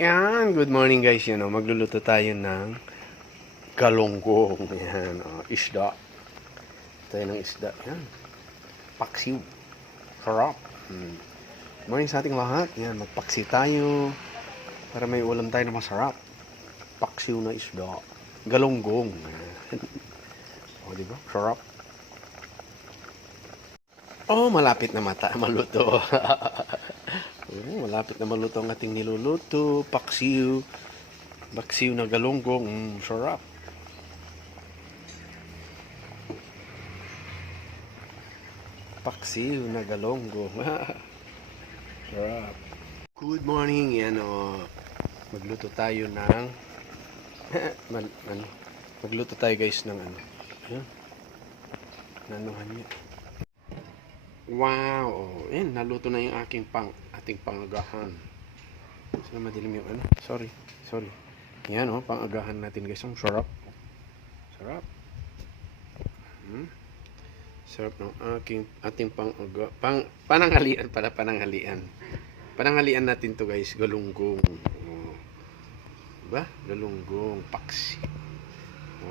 Yan, good morning guys. Yan, magluluto tayo ng galunggong. Yan, isda. Tayo ng isda. Yan, paksiw. Sarap. Good morning sa ating lahat. Yan, magpaksi tayo para may ulam tayo na masarap. Paksiw na isda. Galunggong. Yan. O, diba? Sarap. Oh, malapit na maluto. Malapit na maluto ang ating niluluto. Paksiw. Paksiw na galunggong. Sarap. Paksiw na galunggong. Sarap. Good morning. Yan magluto tayo ng magluto tayo guys ng Ayan. Nanuhan niya. Wow! Ayan, naluto na yung ating pangagahan. Saan madilim yung Sorry. Yan pangagahan natin guys. Ang sarap. Sarap. Sarap ng ating pananghalian pala, pananghalian. Pananghalian natin to guys, galunggong. Diba? Galunggong, paksi.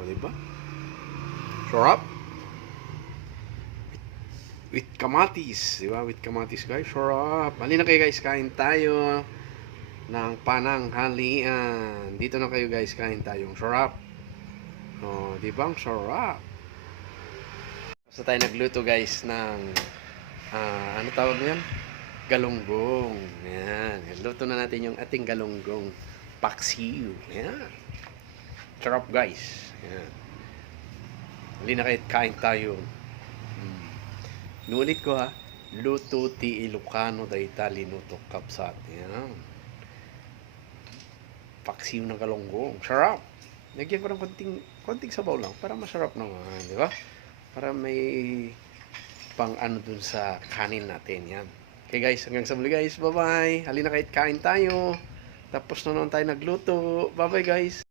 Diba? Sarap. With kamatis, di ba? With kamatis guys, sarap. Halina kayo guys, kain tayo ng pananghalian. Dito na kayo guys, kain tayo. Sarap. Di ba? Sarap. Basta tayo nagluto guys ng ano tawag niyan? Galunggong. Yan. Luto na natin yung ating galunggong paksiw. Yan. Sarap guys. Yan. Halina kayo, kain tayo. Nulit ko luto ti Ilocano dayta linuto kapsat. Yan. Paksiw ng galunggong. Sarap. Lagyan ko ng konting sabaw lang para masarap naman, di ba? Para may pang dun sa kanin natin. Yan. Okay guys, hanggang sa muli guys. Bye-bye. Halina kahit kain tayo. Tapos na naman tayo nagluto. Bye-bye guys.